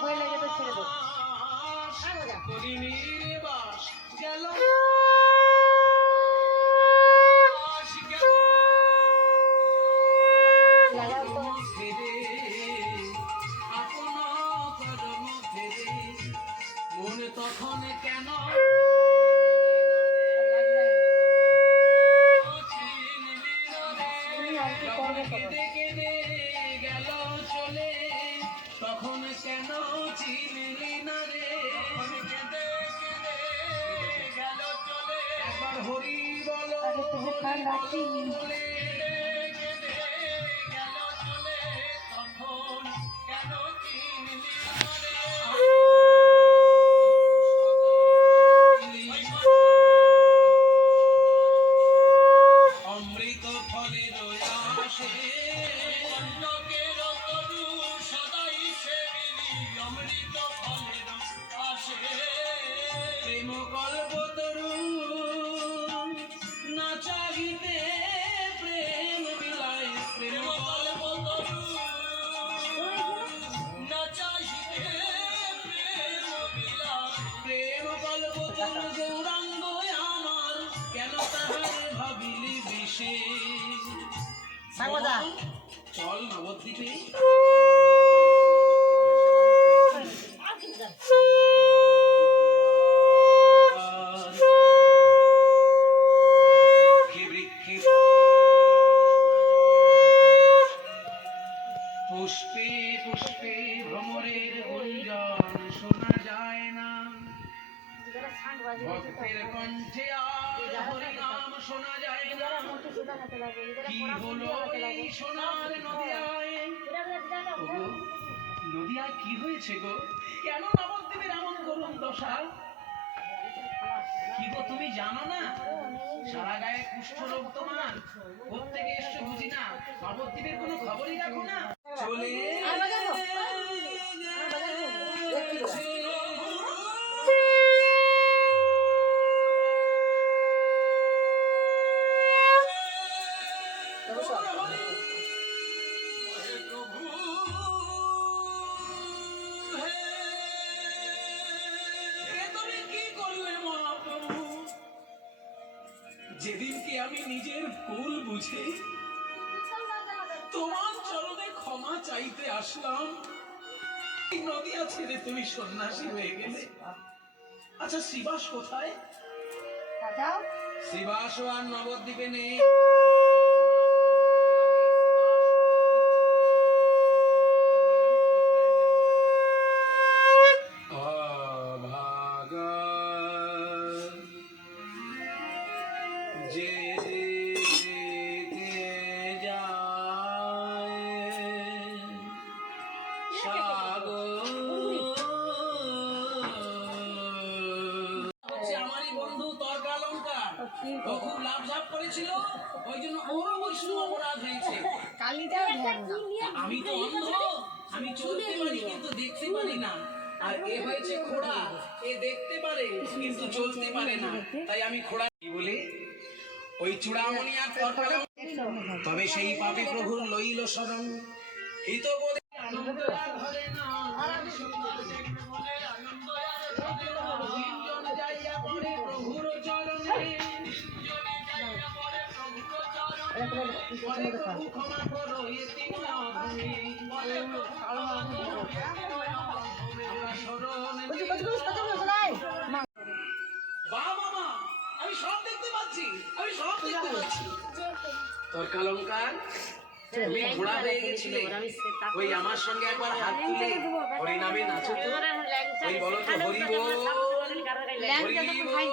ভয় লাগে তো ছেড়ে দেবো। মনে তখন কেন কেঁদে কেঁদে গেল চলে, তখন কেন চিনলি না রে? কেঁদে কেঁদে গেল চলে, একবার হরি বলো বলে। কেঁদে গেল চলে, তখন কেন চিনলি না রে? অমৃত ফলের আসে অন্যকের তরু সদাই সেবিলি, অমৃত ফলের আসে প্রেম কল্প তরু না চাহিতে প্রেম বিলাই, প্রেম কল্প তরু না চাহিতে প্রেম বিলাই, প্রেম কল্প তরু গৌরাঙ্গ আমার কেন তাহার ভাবিলি বিশেষ? চল নবদ্বীপে পুষ্পে পুষ্পে ভ্রমরের গুঞ্জন শোনা যায় না, ভক্তের কণ্ঠে আর হরিনাম শোনা যায় না। কি হলো এই সোনার নদিয়ায়? ওগো, নদিয়ায় কি হয়েছে গো? কেন নবদ্বীপের এমন করুণ দশা? কি গো তুমি জানো না? সারা গায়ে কুষ্ঠ রোগ তোমার, কোত্থেকে এসছো বুঝি না, নবদ্বীপের কোনো খবরই রাখো না। চলে যেদিনকে আমি নিজের ভুল বুঝে তোমার চরণে ক্ষমা চাইতে আসলাম, নদিয়া ছেড়ে তুমি সন্ন্যাসী হয়ে গেলে। আচ্ছা শ্রীবাস কোথায়? শ্রীবাস আর নবদ্বীপে নেই। খুব লাভ ঝাপ করেছিল, ওই জন্য ওরও বৈষ্ণব অপরাধ হয়েছে। আমি তো অন্ধ, আমি চলতে পারি কিন্তু দেখতে পারি না। আর এ হয়েছে খোড়া, এ দেখতে পারে কিন্তু চলতে পারে না, তাই আমি খোড়া বলি। ওই চূড়ামণি আর তর্কালঙ্কার, তবে সেই পাপী প্রভুর লইল শরণ, হিতবোধে আনন্দ ধরে না। প্রভুর চরণে ক্ষমা করো আমি সব দেখতে পাচ্ছি, আমি সব দেখতে পাচ্ছি। তর্কালঙ্কার তুমি ঘোড়া হয়ে গেছিলে, ওই আমার সঙ্গে একবার হাত তুলে হরি নামে নাচো তো, ওই বলো তো হরি বল, হরি বল, হরি বল।